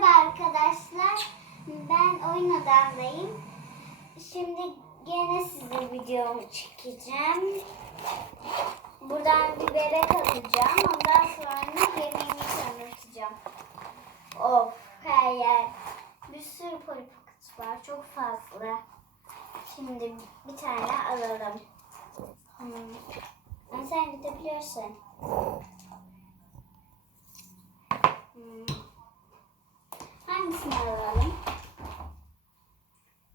Merhaba arkadaşlar. Ben oyun odamdayım. Şimdi gene size videomu çekeceğim. Buradan bir bebek alacağım. Ondan sonra yemeğimi tanıtacağım. Of her yer. Bir sürü polipoket var. Çok fazla. Şimdi bir tane alalım. Hmm. Sen gidebiliyorsun. Hmm. Hangisini alalım?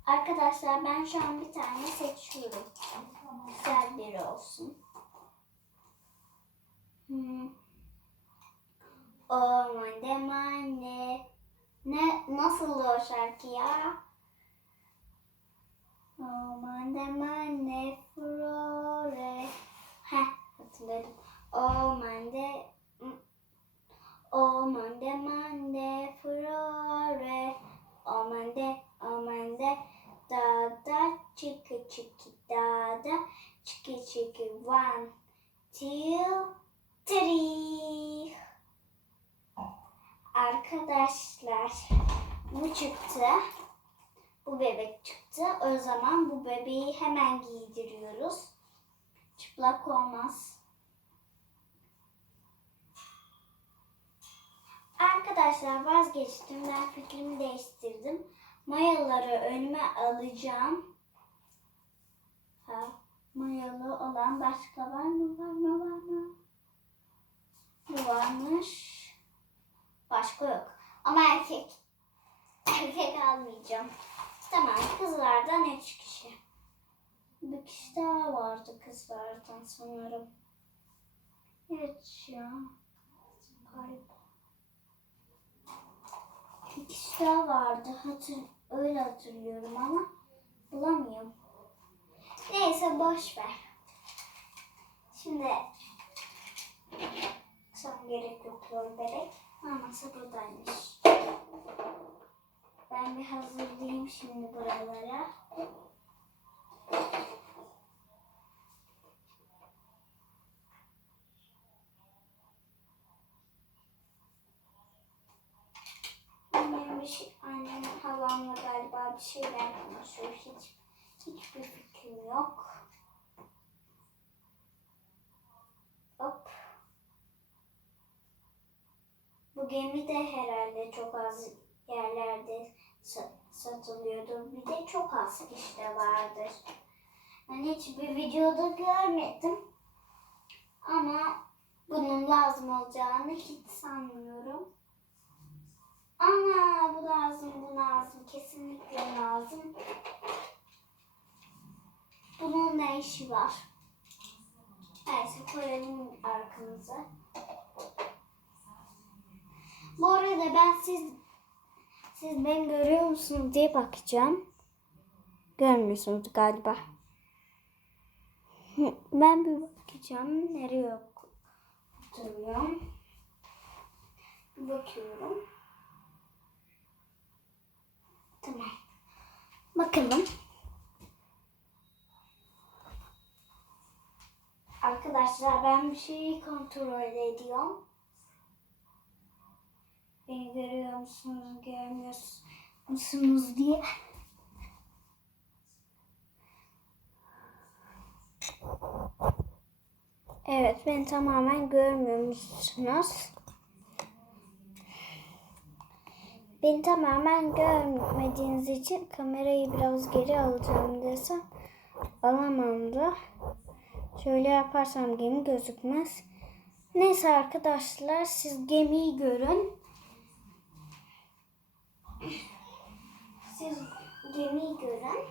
Arkadaşlar ben şu an bir tane seçiyorum. Güzel biri olsun. Hmm. Aman deman ne? Ne nasıl o şarkı ya? Aman deman ne flore. Heh hatırladım. Aman de O mande mande flore O mande o mande da da chiki chiki da da chiki chiki one two three Arkadaşlar bu çıktı. Bu bebek çıktı. O zaman bu bebeği hemen giydiriyoruz. Çıplak olmaz. Arkadaşlar vazgeçtim. Ben fikrimi değiştirdim. Mayaları önüme alacağım. Ha, mayalı olan başka var mı? Var mı? Var mı? Bu varmış. Başka yok. Ama erkek. Erkek almayacağım. Tamam kızlardan üç kişi. Bir kişi daha vardı kızlardan sanırım. Evet ya. Galiba. Bir kişi daha vardı. Hatır, öyle hatırlıyorum ama bulamıyorum. Boş ver. Şimdi sana gerek yok lol bebek. Maması buradaymış. Ben bir hazırlayayım şimdi buralara. Annem bir şey, annem halamla galiba bir şeyler konuşuyor. Hiç, hiçbir fikrim yok. Hop. Bu gemi de herhalde çok az yerlerde sa- satılıyordur. Bir de çok az kişide vardır. Ben hiçbir videoda görmedim. Ama bunun lazım olacağını hiç sanmıyorum. Ana bu lazım, bu lazım. Kesinlikle lazım. Bunun ne işi var? Neyse koyalım arkamıza. Bu arada ben siz siz beni görüyor musunuz diye bakacağım. Görmüyorsunuz galiba. Ben bir bakacağım. Nereye oturuyorum? Bir bakıyorum. Tamam. Bakalım. Arkadaşlar ben bir şeyi kontrol ediyorum. Beni görüyor musunuz, görmüyor musunuz diye. Evet, beni tamamen görmüyor musunuz? Beni tamamen görmediğiniz için kamerayı biraz geri alacağım desem alamam da. Şöyle yaparsam gemi gözükmez. Neyse arkadaşlar siz gemiyi görün. Siz gemiyi görün.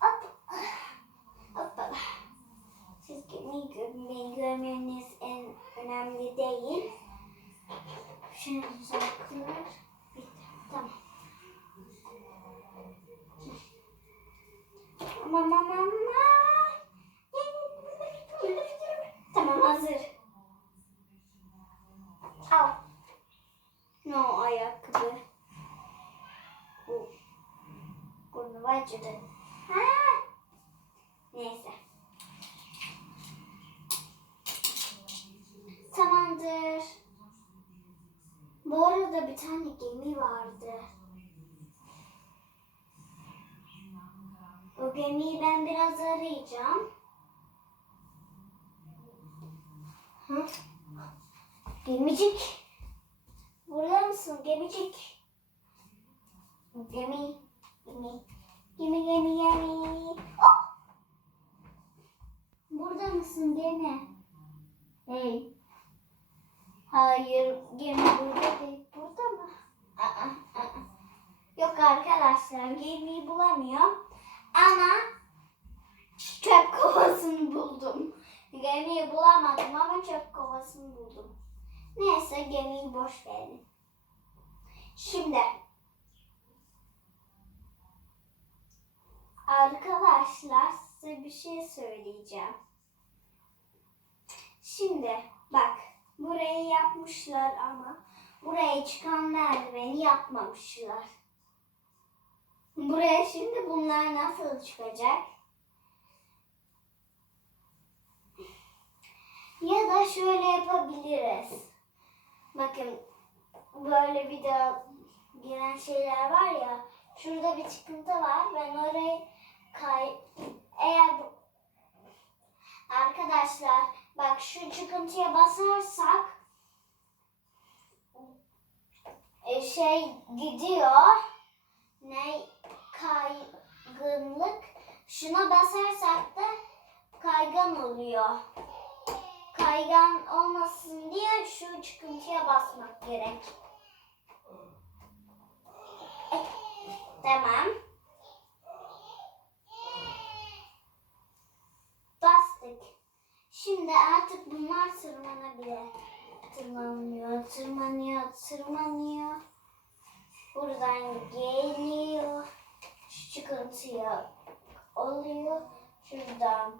Hop. Hoppala. Siz gemiyi görün. Beni görmeniz en önemli değil. Şimdi uzaklar. Tamam. Aman aman Tamam hazır. Al. No ayakkabı. Bu. Burnu acıdı. Ha. Neyse. Tamamdır. Bu arada bir tane gemi vardı. O gemiyi ben biraz arayacağım. Gemicik. Burada mısın gemicik? Gemi. Gemi. Gemi gemi gemi. Oh! Burada mısın gemi? Hey. Hayır gemi burada değil. Burada mı? Aa, aa. Yok arkadaşlar gemiyi bulamıyor. Ama çöp kovasını buldum. Gemiyi bulamadım ama çöp kovasını buldum. Neyse gemiyi boş verin. Şimdi arkadaşlar size bir şey söyleyeceğim. Şimdi bak burayı yapmışlar ama buraya çıkan merdiveni yapmamışlar. Buraya şimdi bunlar nasıl çıkacak? Ya da şöyle yapabiliriz. Bakın böyle bir de giren şeyler var ya. Şurada bir çıkıntı var. Ben orayı kay... Eğer bu... Arkadaşlar bak şu çıkıntıya basarsak e, şey gidiyor. Ne kaygınlık. Şuna basarsak da kaygan oluyor. Kaygan olmasın diye şu çıkıntıya basmak gerek. Tamam. Bastık. Şimdi artık bunlar tırmanabilir. Tırmanıyor, tırmanıyor, tırmanıyor. Buradan geliyor. Şu çıkıntıya oluyor. Şuradan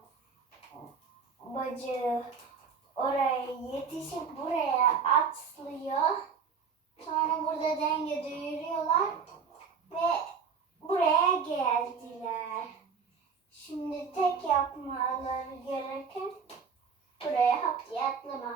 bacağı oraya yetişip buraya atlıyor. Sonra burada dengede yürüyorlar ve buraya geldiler. Şimdi tek yapmaları gereken buraya hap diye atlama.